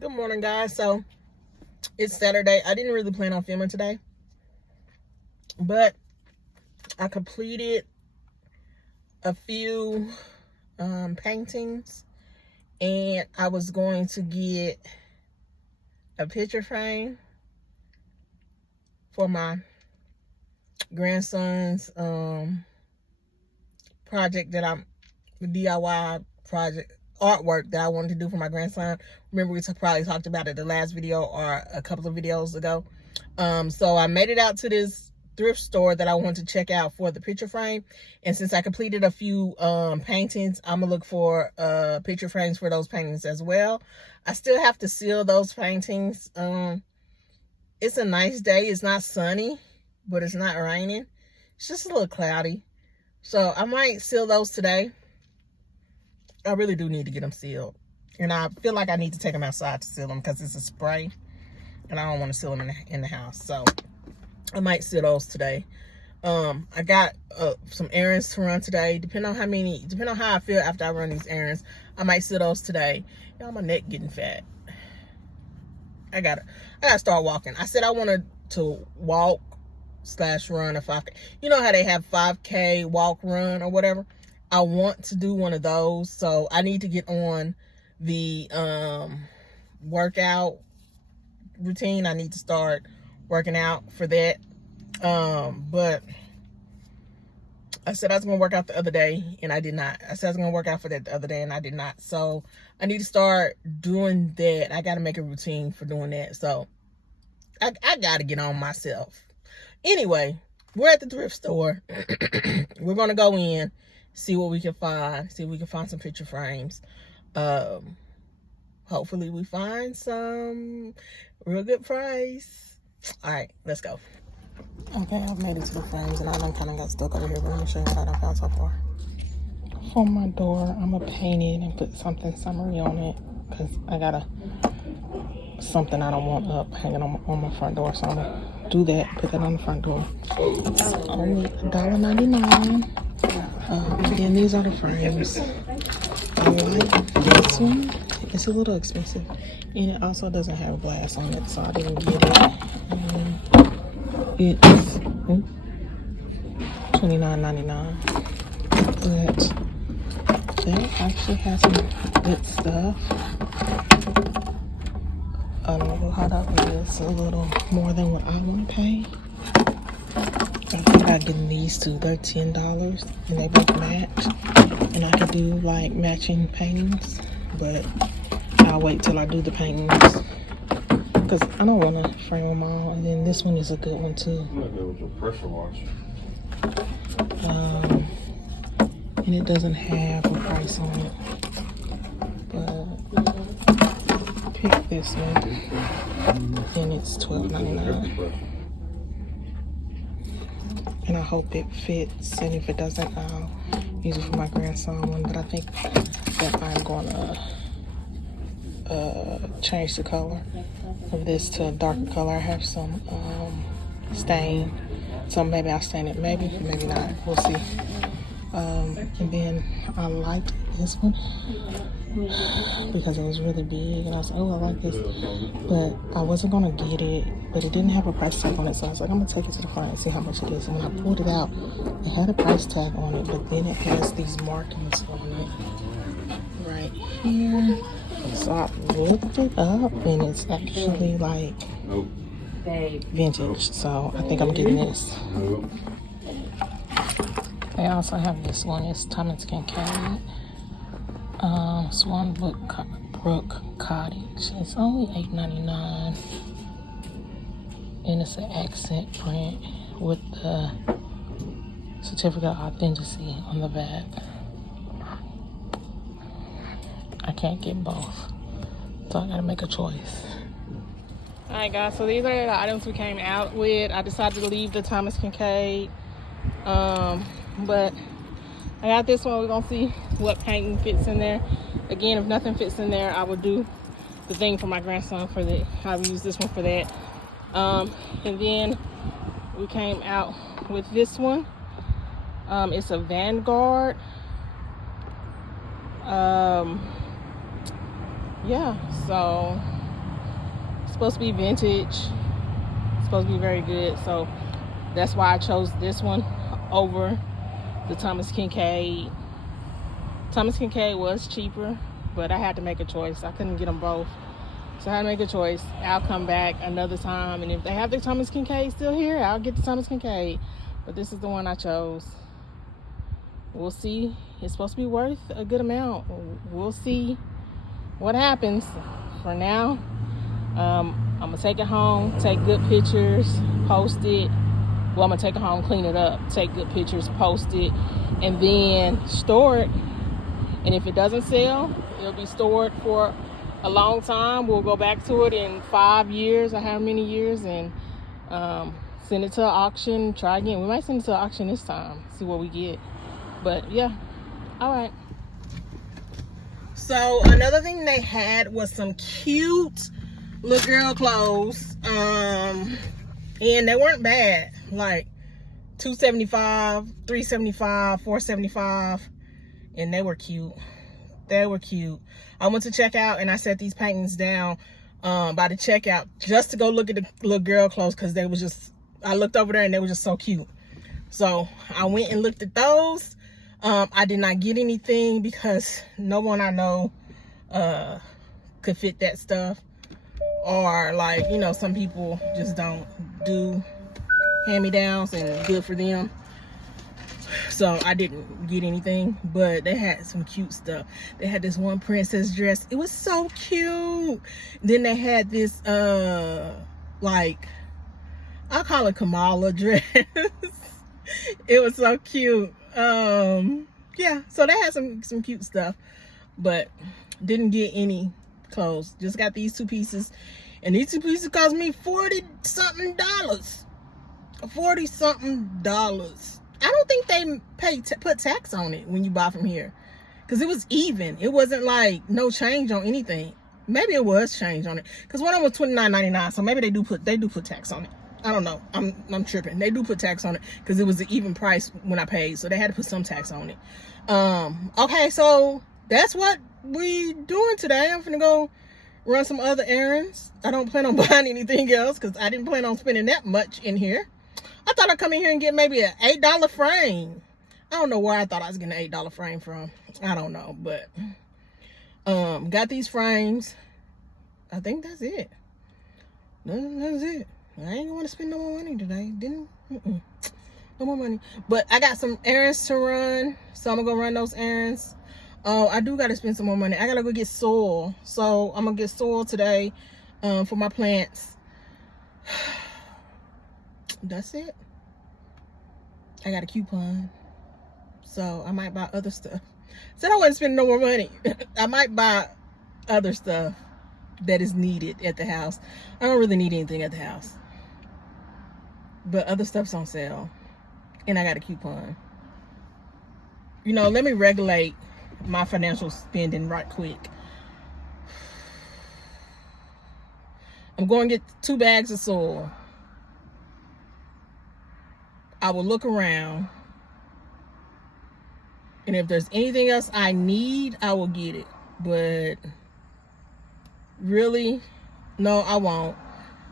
Good morning, guys. So it's Saturday. I didn't really plan on filming today, but I completed a few paintings, and I was going to get a picture frame for my grandson's project that DIY project artwork that I wanted to do for my grandson. Remember, we probably talked about it the last video or a couple of videos ago. So I made it out to this thrift store that I wanted to check out for the picture frame. And since I completed a few paintings, I'm gonna look for picture frames for those paintings as well. I still have to seal those paintings. It's a nice day. It's not sunny, but it's not raining. It's just a little cloudy. So I might seal those today. I really do need to get them sealed. And I feel like I need to take them outside to seal them because it's a spray. And I don't want to seal them in the house. So I might seal those today. I got some errands to run today. Depending on how I feel after I run these errands, I might seal those today. Y'all, my neck getting fat. I gotta start walking. I said I wanted to walk / run a 5K. You know how they have 5K walk run or whatever? I want to do one of those, so I need to get on the workout routine. I need to start working out for that. But I said I was gonna work out the other day and I did not. I said I was gonna work out for that the other day and I did not. So I need to start doing that. I gotta make a routine for doing that. So I gotta get on myself. Anyway, we're at the thrift store. We're gonna go in, see what we can find, see if we can find some picture frames. Hopefully we find some real good price. All right, let's go. Okay, I've made it to the frames and I done kind of got stuck over here, but let me show you what I done found so far. For my door, I'm gonna paint it and put something summery on it because I got something I don't want up hanging on my front door, so I'm gonna do that, put that on the front door. It's only $1.99. Again, these are the frames. I like this one. It's a little expensive, and it also doesn't have glass on it, so I didn't get it. It's $29.99. But that actually has some good stuff. I don't know how that is. A little more than what I want to pay. I think I'm getting these two. They're $10 and they both match. And I could do like matching paintings, but I'll wait till I do the paintings because I don't want to frame them all. And then this one is a good one too. I'm gonna go with your pressure wash. And it doesn't have a price on it, but pick this one. And it's $12.99. And I hope it fits, and if it doesn't, I'll use it for my grandson one. But I think that I'm gonna change the color of this to a darker color. I have some stain, so maybe I'll stain it, maybe not, we'll see. And then I liked this one because it was really big, and I was like, oh, I like this, but I wasn't gonna get it, but it didn't have a price tag on it, so I was like, I'm gonna take it to the front and see how much it is. And when I pulled it out, it had a price tag on it, but then it has these markings on it right here. So I looked it up, and it's actually like vintage, so I think I'm getting this. They also have this one. It's Thomas Kincaid, Swanbrook Cottage. It's only $8.99, and it's an accent print with the certificate of authenticity on the back. I can't get both, so I gotta make a choice. Alright guys, so these are the items we came out with. I decided to leave the Thomas Kincaid, but I got this one. We're gonna see what painting fits in there. Again, if nothing fits in there, I will do the thing for my grandson for that. I will use this one for that. And then we came out with this one. It's a Vanguard. Yeah, so supposed to be vintage. It's supposed to be very good. So that's why I chose this one over the Thomas Kincaid. Thomas Kincaid was cheaper, but I had to make a choice. I couldn't get them both. So I had to make a choice. I'll come back another time, and if they have the Thomas Kincaid still here, I'll get the Thomas Kincaid. But this is the one I chose. We'll see. It's supposed to be worth a good amount. We'll see what happens. For now, I'm gonna take it home, take good pictures, post it. Well, I'm gonna take it home, clean it up, take good pictures, post it, and then store it. And if it doesn't sell, it'll be stored for a long time. We'll go back to it in 5 years or how many years, and send it to an auction, try again. We might send it to an auction this time, see what we get. But yeah, all right. So another thing they had was some cute little girl clothes, and they weren't bad. Like $275, $375, $475, and they were cute. They were cute. I went to check out and I set these paintings down by the checkout just to go look at the little girl clothes, because they was just, I looked over there and they were just so cute. So I went and looked at those. I did not get anything because no one I know could fit that stuff, or like, you know, some people just don't do hand-me-downs, and good for them. So I didn't get anything, but they had some cute stuff. They had this one princess dress. It was so cute. Then they had this like, I call it Kamala dress. It was so cute. Yeah, so they had some cute stuff, but didn't get any clothes. Just got these two pieces, and these two pieces cost me $40-something. $40-something. I don't think they put tax on it when you buy from here, because it was even. It wasn't like no change on anything. Maybe it was change on it, because one of them was $29.99, so maybe they do put tax on it. I don't know. I'm tripping. They do put tax on it because it was an even price when I paid, so they had to put some tax on it. Okay, so that's what we doing today. I'm finna go run some other errands. I don't plan on buying anything else because I didn't plan on spending that much in here. I thought I'd come in here and get maybe an $8 frame. I don't know where I thought I was getting an $8 frame from. I don't know, but got these frames. I think that's it. That's it. I ain't want to spend no more money today. No more money. But I got some errands to run, so I'm gonna go run those errands. Oh, I do gotta spend some more money. I gotta go get soil, so I'm gonna get soil today for my plants. That's it. I got a coupon, so I might buy other stuff. Said I wasn't spending no more money. I might buy other stuff that is needed at the house. I don't really need anything at the house, but other stuff's on sale, and I got a coupon. You know, let me regulate my financial spending right quick. I'm going to get 2 bags of soil. I will look around, and if there's anything else I need, I will get it. But really, no, I won't.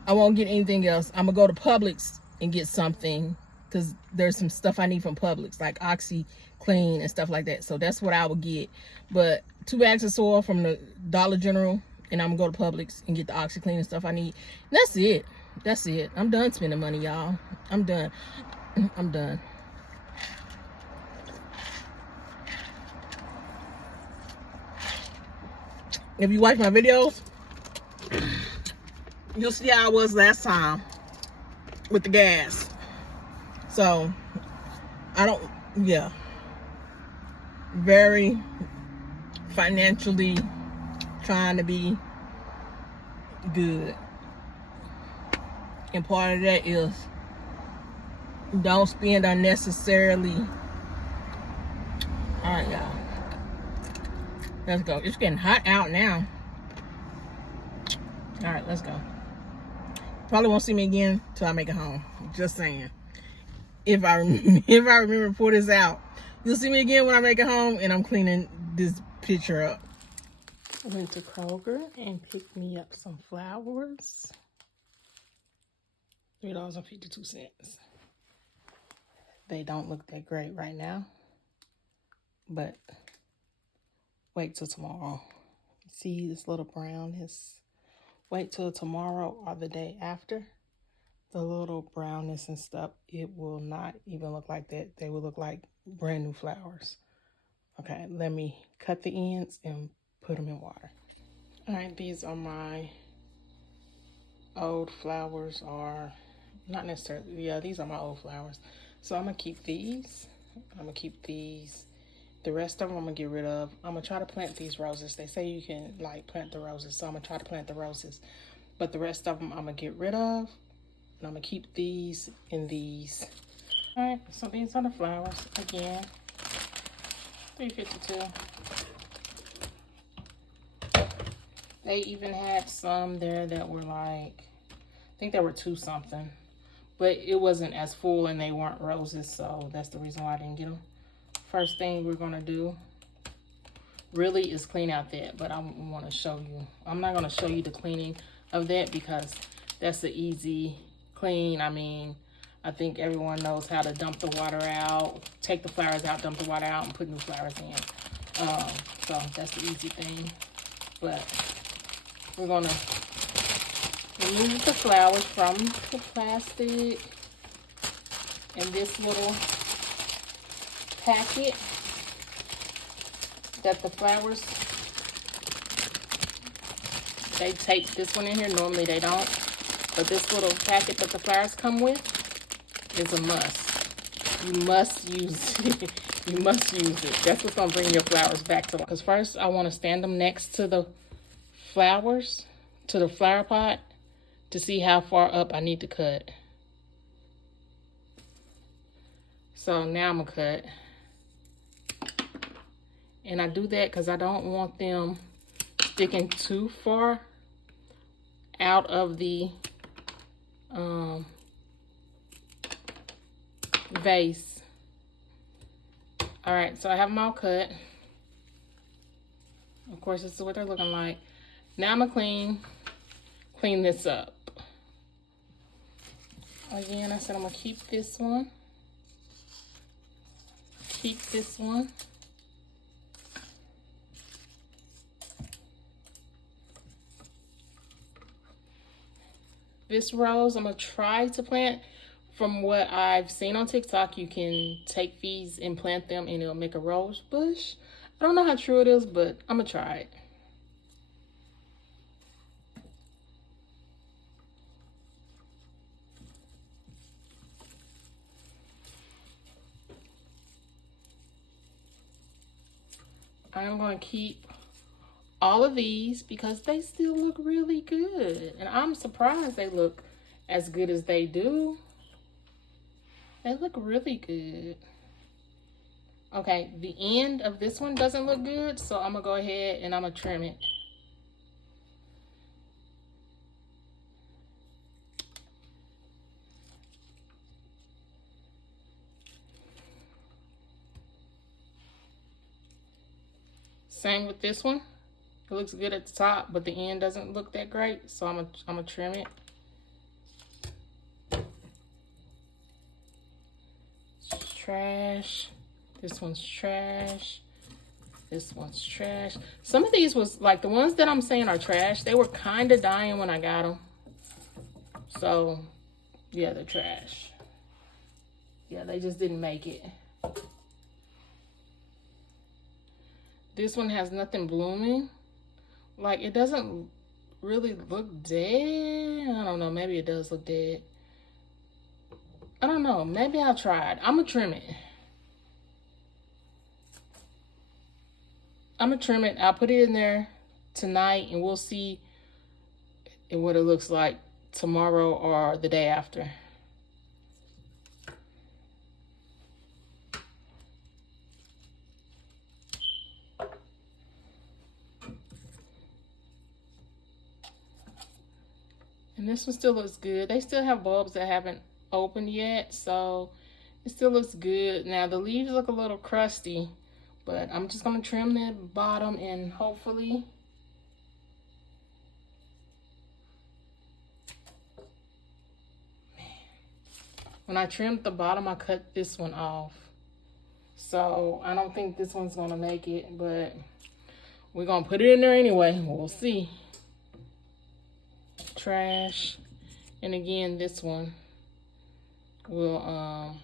I won't get anything else. I'm gonna go to Publix and get something, because there's some stuff I need from Publix, like OxyClean and stuff like that. So that's what I will get. But 2 bags of soil from the Dollar General, and I'm gonna go to Publix and get the OxyClean and stuff I need. And that's it. That's it. I'm done spending money, y'all. I'm done. I'm done. If you watch my videos, you'll see how I was last time with the gas. So yeah, very financially trying to be good, and part of that is don't spend unnecessarily. All right, y'all, let's go. It's getting hot out now. All right, let's go. Probably won't see me again till I make it home. Just saying. If I remember to pull this out, you'll see me again when I make it home and I'm cleaning this picture up. Went to Kroger and picked me up some flowers. $3.52. They don't look that great right now, but wait till tomorrow. See this little brownness? Wait till tomorrow or the day after. The little brownness and stuff, it will not even look like that. They will look like brand new flowers. Okay, let me cut the ends and put them in water. All right, these are my old flowers, or not necessarily, yeah, these are my old flowers. So I'm gonna keep these. I'm gonna keep these. The rest of them I'm gonna get rid of. I'm gonna try to plant these roses. They say you can like plant the roses, so I'm gonna try to plant the roses. But the rest of them I'm gonna get rid of. And I'm gonna keep these and these. All right, so these are the flowers again. $3.52. They even had some there that were like, I think they were $2 something, but it wasn't as full and they weren't roses, so that's the reason why I didn't get them. First thing we're gonna do really is clean out that, but I want to show you. I'm not gonna show you the cleaning of that because that's the easy clean. I mean, I think everyone knows how to dump the water out, take the flowers out, dump the water out, and put new flowers in. So that's the easy thing. But we're gonna remove the flowers from the plastic in this little packet that the flowers, they tape this one in here. Normally they don't. But this little packet that the flowers come with is a must. You must use it. You must use it. That's what's going to bring your flowers back to life. Because first, I want to stand them next to the flowers, to the flower pot, to see how far up I need to cut. So now I'm going to cut. And I do that because I don't want them sticking too far out of the vase. All right, so I have them all cut. Of course, this is what they're looking like. Now I'm gonna clean this up. Again, I said I'm gonna keep this one. Keep this one. This rose, I'm gonna try to plant. From what I've seen on TikTok, you can take these and plant them and it'll make a rose bush. I don't know how true it is, but I'm gonna try it. I'm gonna keep all of these because they still look really good. And I'm surprised they look as good as they do. They look really good. Okay, the end of this one doesn't look good, so I'm gonna go ahead and I'm gonna trim it. Same with this one. It looks good at the top, but the end doesn't look that great, so I'm gonna trim it. Trash. This one's trash. This one's trash. Some of these was like the ones that I'm saying are trash. They were kind of dying when I got them. So, yeah, they're trash. Yeah, they just didn't make it. This one has nothing blooming. Like, it doesn't really look dead. I don't know. Maybe it does look dead. I don't know. Maybe I'll try it. I'm going to trim it. I'm going to trim it. I'll put it in there tonight, and we'll see what it looks like tomorrow or the day after. And this one still looks good. They still have bulbs that haven't opened yet, so it still looks good. Now the leaves look a little crusty, but I'm just gonna trim the bottom and hopefully When I trimmed the bottom, I cut this one off. So I don't think this one's gonna make it, but we're gonna put it in there anyway. We'll see. Trash. And again, this one will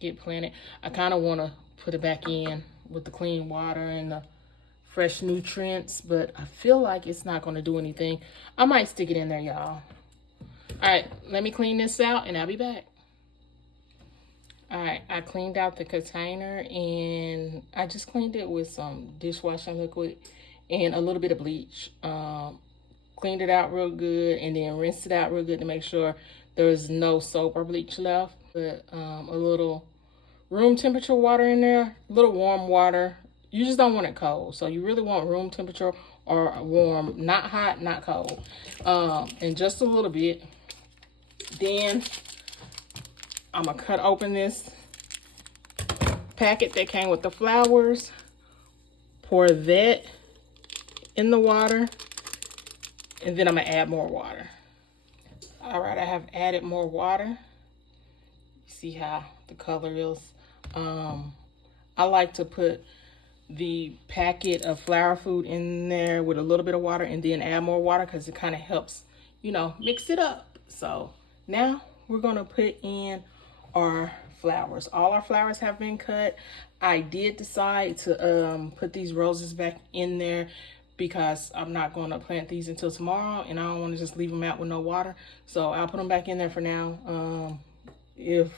get planted. I kind of want to put it back in with the clean water and the fresh nutrients, but I feel like it's not going to do anything. I might stick it in there, y'all. All right, let me clean this out and I'll be back. All right, I cleaned out the container and I just cleaned it with some dishwashing liquid and a little bit of bleach. Cleaned it out real good and then rinsed it out real good to make sure there's no soap or bleach left. Put a little room temperature water in there, a little warm water. You just don't want it cold. So you really want room temperature or warm, not hot, not cold. And just a little bit. Then I'm gonna cut open this packet that came with the flowers. Pour that in the water. And then I'm gonna add more water. All right, I have added more water. See how the color is. I like to put the packet of flower food in there with a little bit of water and then add more water because it kind of helps, you know, mix it up. So now we're gonna put in our flowers. All our flowers have been cut. I did decide to put these roses back in there because I'm not going to plant these until tomorrow and I don't want to just leave them out with no water. So I'll put them back in there for now. If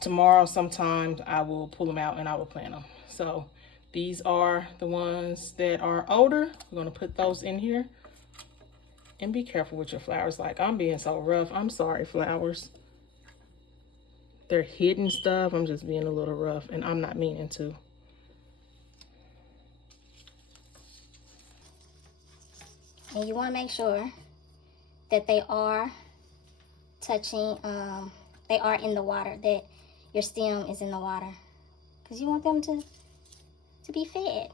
tomorrow sometimes I will pull them out and I will plant them. So these are the ones that are older. We're going to put those in here. And be careful with your flowers. Like, I'm being so rough. I'm sorry, flowers. They're hidden stuff. I'm just being a little rough and I'm not meaning to. And you want to make sure that they are touching, they are in the water, that your stem is in the water. Because you want them to be fed.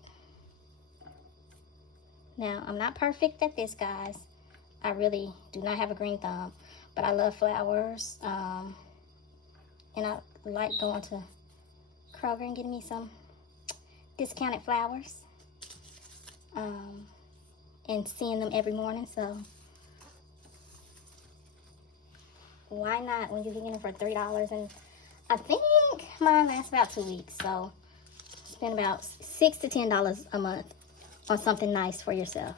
Now, I'm not perfect at this, guys. I really do not have a green thumb. But I love flowers. And I like going to Kroger and getting me some discounted flowers. And seeing them every morning, so why not when you can get them for $3? And I think mine lasts about 2 weeks, so spend about $6 to $10 a month on something nice for yourself.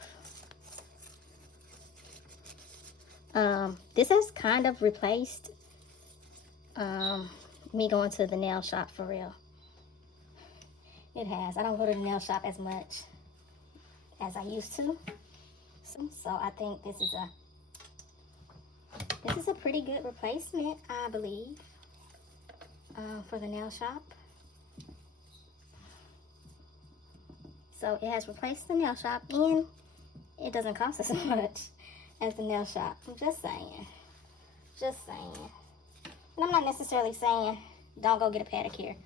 This has kind of replaced me going to the nail shop for real. It has. I don't go to the nail shop as much as I used to. So I think this is a pretty good replacement, I believe, for the nail shop. So it has replaced the nail shop and it doesn't cost as much as the nail shop. I'm just saying. Just saying. And I'm not necessarily saying don't go get a pedicure.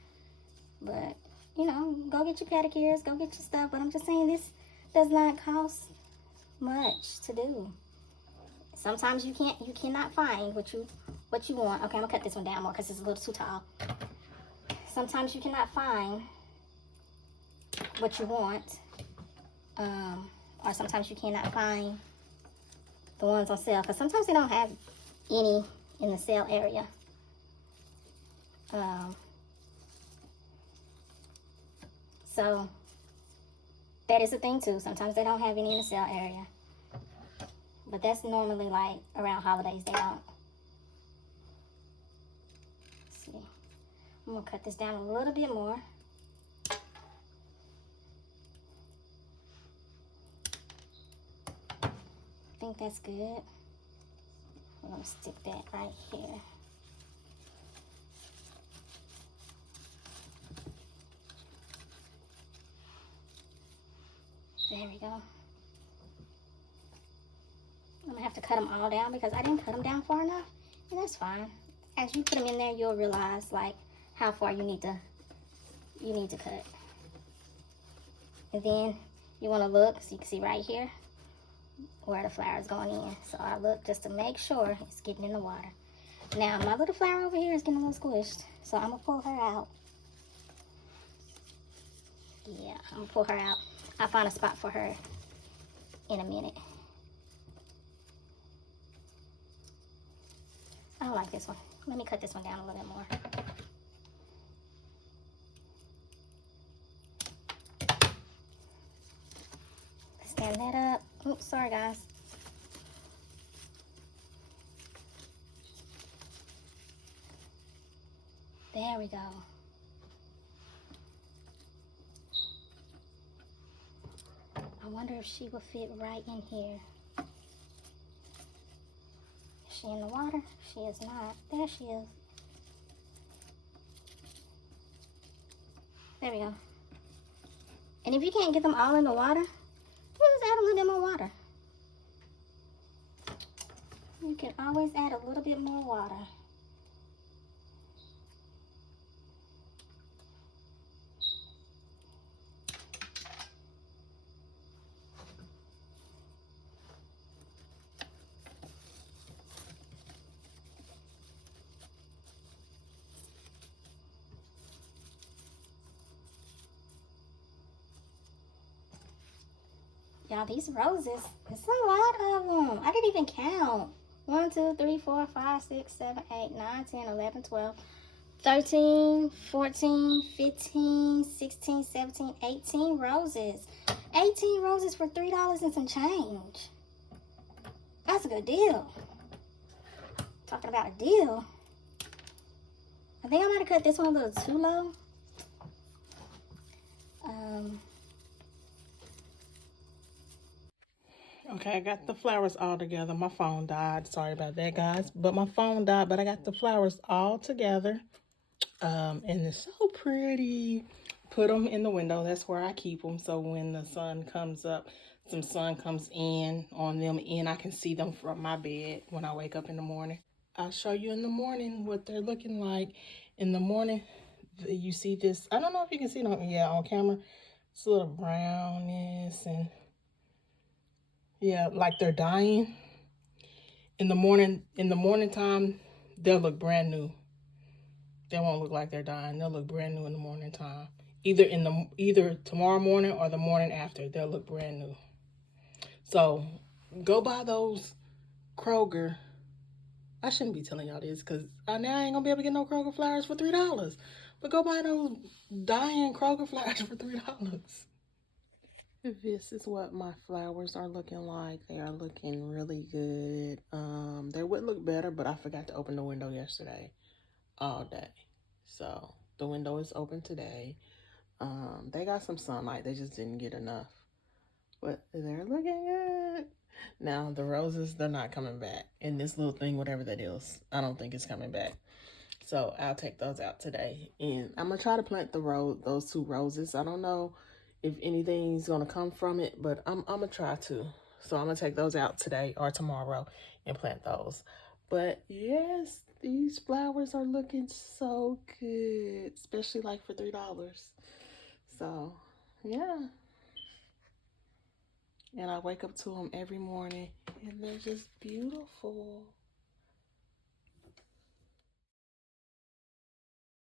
But, you know, go get your pedicures, go get your stuff. But I'm just saying this does not cost much to do. Sometimes you cannot find what you want. Okay, I'm gonna cut this one down more because it's a little too tall. Sometimes you cannot find what you want, or sometimes you cannot find the ones on sale because sometimes they don't have any in the sale area. So that is a thing too. Sometimes they don't have any in the sale area. But that's normally like around holidays they don't. Let's see. I'm gonna cut this down a little bit more. I think that's good. I'm gonna stick that right here. There we go. I'm gonna have to cut them all down because I didn't cut them down far enough, and that's fine. As you put them in there, you'll realize like how far you need to cut. And then you want to look so you can see right here where the flower is going in. So I look just to make sure it's getting in the water. Now my little flower over here is getting a little squished, so I'm gonna pull her out. Yeah, I'm gonna pull her out. I'll find a spot for her in a minute. I don't like this one. Let me cut this one down a little bit more. Stand that up. Oops, sorry guys. There we go. I wonder if she will fit right in here. Is she in the water? She is not. There she is. There we go. And if you can't get them all in the water, just add a little bit more water. You can always add a little bit more water. Y'all, these roses, it's a lot of them. I didn't even count. 1, 2, 3, 4, 5, 6, 7, 8, 9, 10, 11, 12, 13, 14, 15, 16, 17, 18 roses. 18 roses for $3 and some change. That's a good deal. Talking about a deal. I think I might have cut this one a little too low. Okay, I got the flowers all together. My phone died. Sorry about that, guys. But my phone died, but I got the flowers all together. And it's so pretty. Put them in the window. That's where I keep them. So when the sun comes up, some sun comes in on them, and I can see them from my bed when I wake up in the morning. I'll show you in the morning what they're looking like. In the morning, you see this. I don't know if you can see it on camera. It's a little brownness and yeah, like they're dying. In the morning time, they'll look brand new. They won't look like they're dying. They'll look brand new in the morning time. Either tomorrow morning or the morning after, they'll look brand new. So go buy those Kroger. I shouldn't be telling y'all this because now I ain't gonna be able to get no Kroger flowers for $3. But go buy those dying Kroger flowers for $3. This is what my flowers are looking like. They are looking really good. They would look better, but I forgot to open the window yesterday all day. So the window is open today. They got some sunlight. They just didn't get enough. But they're looking good. Now the roses, they're not coming back. And this little thing, whatever that is, I don't think it's coming back. So I'll take those out today. And I'm gonna try to plant those 2 roses. I don't know if anything's gonna come from it, but I'm gonna try to. So I'm gonna take those out today or tomorrow and plant those. But yes, these flowers are looking so good, especially like for $3. So yeah. And I wake up to them every morning and they're just beautiful.